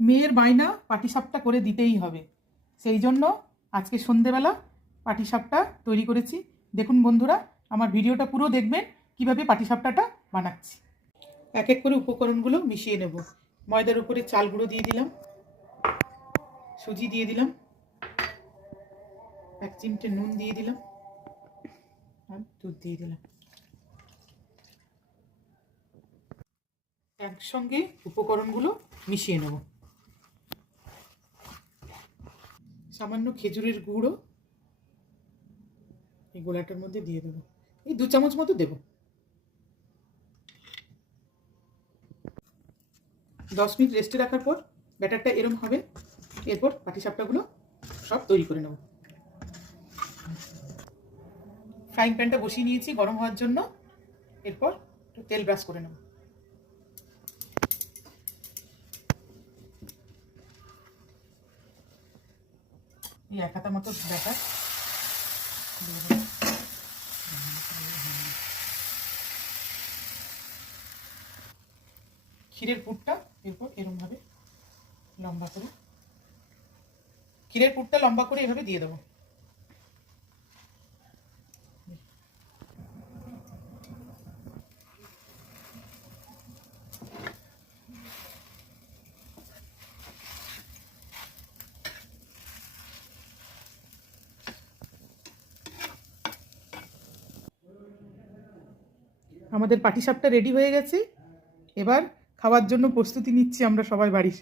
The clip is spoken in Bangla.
মেয়ের বায়না পাটিসাপটা করে দিতেই হবে, সেই জন্য আজকে সন্ধেবেলা পাটিসাপটা তৈরি করেছি। দেখুন বন্ধুরা, আমার ভিডিওটা পুরো দেখবেন কিভাবে পাটিসাপটাটা বানাচ্ছি। এক এক করে উপকরণগুলো মিশিয়ে নেব। ময়দার উপরে চাল গুঁড়ো দিয়ে দিলাম, সুজি দিয়ে দিলাম, 1 চিমটে নুন দিয়ে দিলাম আর দুধ দিয়ে দিলাম। একসঙ্গে উপকরণগুলো মিশিয়ে নেব। সামান্য খেজুরের গুঁড়ো এই গোলাটার মধ্যে দিয়ে দেবো, এই 2 চামচ মতো দেব। 10 মিনিট রেস্টে রাখার পর ব্যাটারটা এরম হবে। এরপর পাটিসাপটাগুলো সব তৈরি করে নেব। ফ্রাইং প্যানটা বসিয়ে নিয়েছি গরম হওয়ার জন্য। এরপর একটু তেল ব্রাশ করে নেব। এই 1 হাতা মতো ব্যাটার ক্ষীরের পুরটা এরপর এরমভাবে লম্বা করে, ক্ষীরের পুরটা লম্বা করে এভাবে দিয়ে দেবো। আমাদের পাটিসাপটা রেডি হয়ে গেছে। এবার খাওয়ার জন্য প্রস্তুতি নিচ্ছি আমরা সবাই বাড়ির।